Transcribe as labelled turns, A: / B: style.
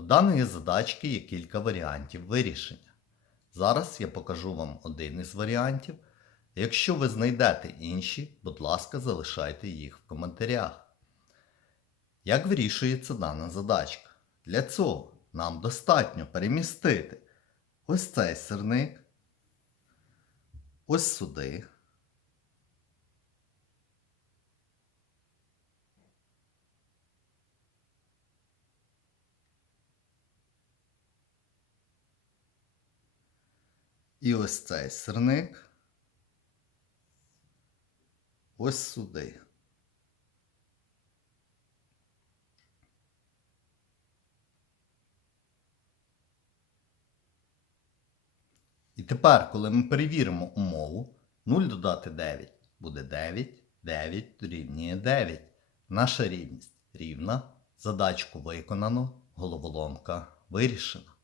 A: У даної задачки є кілька варіантів вирішення. Зараз я покажу вам один із варіантів. Якщо ви знайдете інші, будь ласка, залишайте їх в коментарях. Як вирішується дана задачка? Для цього нам достатньо перемістити ось цей сирник, ось сюди. І ось цей сирник. Ось сюди. І тепер, коли ми перевіримо умову, 0 додати 9 буде 9, 9 дорівнює 9. Наша рівність рівна. Задачку виконано, головоломка вирішена.